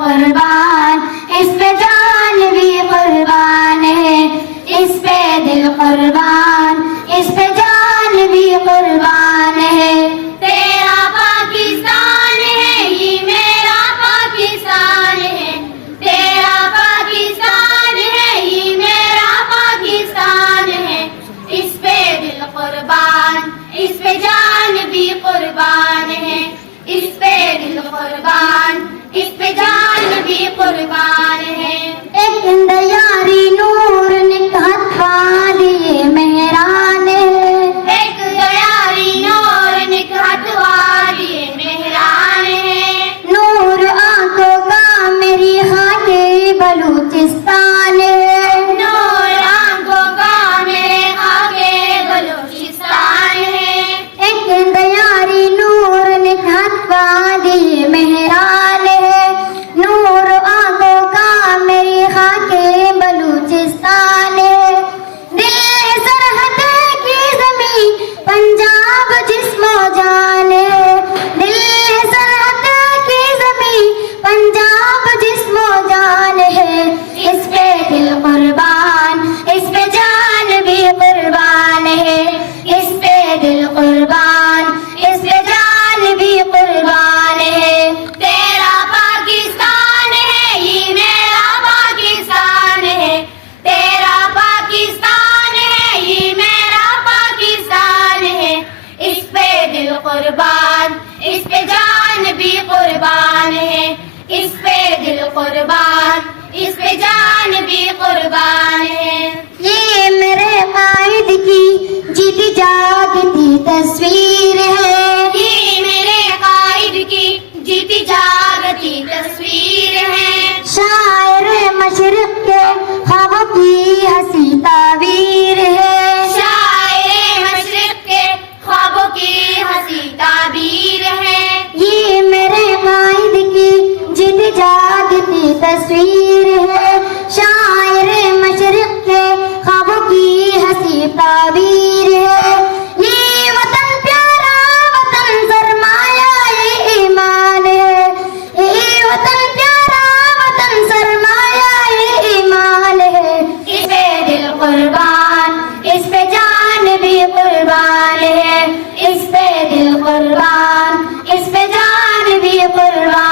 قربان، اس پہ جان بھی قربان ہے، اس پہ دل قربان، اس پہ جان بھی قربان ہے۔ تیرا پاکستان ہے، یہ میرا پاکستان ہے، تیرا پاکستان ہے، یہ میرا پاکستان ہے، اس پہ دل قربان، اس پہ جان بھی قربان ہے، اس پہ دل قربان، اس پہ جان بھی قربان ہے۔ ایک اندیاری نور نکہت والی مہران ہے، ایک دیاری نور نکہت والی مہران ہے، نور آنکھوں کا میری خاک بلوچستان ہے، نور آنکھوں کا میرے خاک بلوچستان ہے۔ ایک دیاری نور نکہت والی مہران ہے، نور آنکھوں کا میری خاک بلوچستان ہے، دل سرحد کی زمین پنجاب جسم و جان ہے، دل سرحد کی زمین پنجاب جسم و جان ہے، اس پہ دل قربان، اس پہ جان بھی قربان ہے، اس پہ دل قربان، اس پہ جان بھی قربان ہے۔ تیرا پاکستان ہے، یہ میرا پاکستان ہے، تیرا پاکستان ہے، یہ میرا پاکستان ہے، اس پہ دل قربان، اس پہ جان بھی قربان ہے، اس پہ دل قربان، اس پہ جان بھی قربان ہے۔ یہ میرے قائد کی جیتی جاگتی تصویر ہے، یہ میرے قائد کی جیتی جاگتی تصویر ہے، شاعر مشرق کے خوابوں کی ہنسی تعبیر ہے، شاعر مشرق کے خوابوں کی ہنسی تعبیر ہے، یہ میرے قائد کی جیتی جاگتی تصویر ہے، شاعر مشرق کے خوابوں کی ہنسی تعبیر ہے، یہ وطن پیارا وطن سرمایہ ایمان ہے، یہ وطن پیارا وطن سرمایہ ایمان ہے، اس پہ دل قربان، اس پہ جان بھی قربان ہے، اس پہ دل قربان، اس پہ جان بھی قربان